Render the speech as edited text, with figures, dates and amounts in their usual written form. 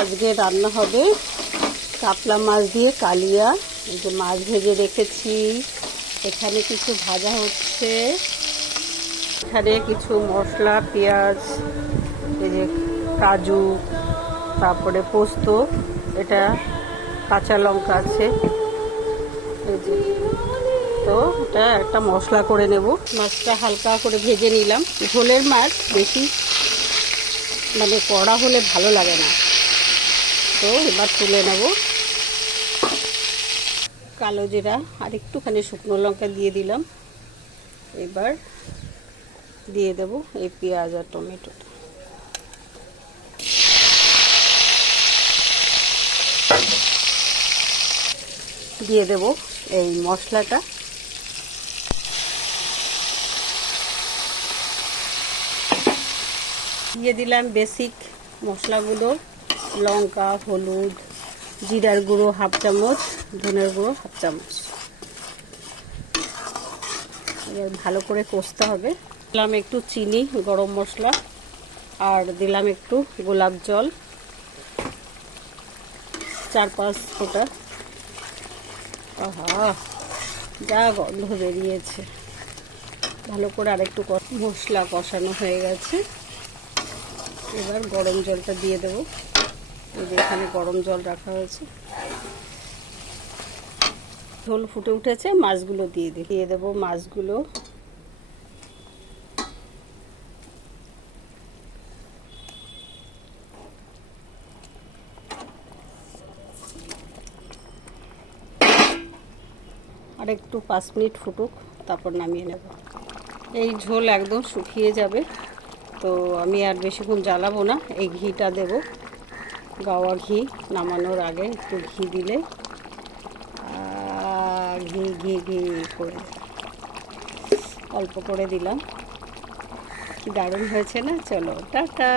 আজকে রান্না হবে কাতলা মাছ দিয়ে কালিয়া। এই যে মাছ ভেজে রেখেছি, এখানে কিছু ভাজা হচ্ছে, এখানে কিছু মশলা, পেঁয়াজ, এই যে কাজু, তারপরে পোস্ত, এটা কাঁচা লঙ্কা আছে, এই যে। তো এটা একটা মশলা করে নেব। মাছটা হালকা করে ভেজে নিলাম। ঝোলের মাছ বেশি কড়া হলে ভালো লাগে না, তো এবার তুলে নেব। কালো জিরা আর একটুখানি শুকনো লঙ্কা দিয়ে দিলাম। এবার দিয়ে দেব এই পেঁয়াজ আর টমেটো। দিয়ে দেব এই মশলাটা। দিয়ে দিলাম বেসিক মশলাগুলো, লঙ্কা, হলুদ, জিরার গুঁড়ো হাফ চামচ, ধনের গুঁড়ো হাফ চামচ। এবার ভালো করে কষতে হবে। দিলাম একটু চিনি, গরম মশলা, আর দিলাম একটু গোলাপ জল, 4-5 ফোঁটা। আহা, যা গন্ধ বেরিয়েছে! ভালো করে আরেকটু মশলা কষানো হয়ে গেছে। এবার গরম জলটা দিয়ে দেবো। এই যে এখানে গরম জল রাখা হয়েছে। ঝোল ফুটে উঠেছে, মাছগুলো দিয়ে দেবো মাছগুলো। আর একটু 5 মিনিট ফুটুক, তারপর নামিয়ে নেব। এই ঝোল একদম শুকিয়ে যাবে, তো আমি আর বেশিক্ষণ জ্বালাবো না। এই ঘিটা দেব, গাওয়া ঘি। নামানোর আগে একটু ঘি দিলে ঘি ঘি ঘি করে অল্প করে দিলাম। কি দারুণ হয়েছে না? চলো টাটা।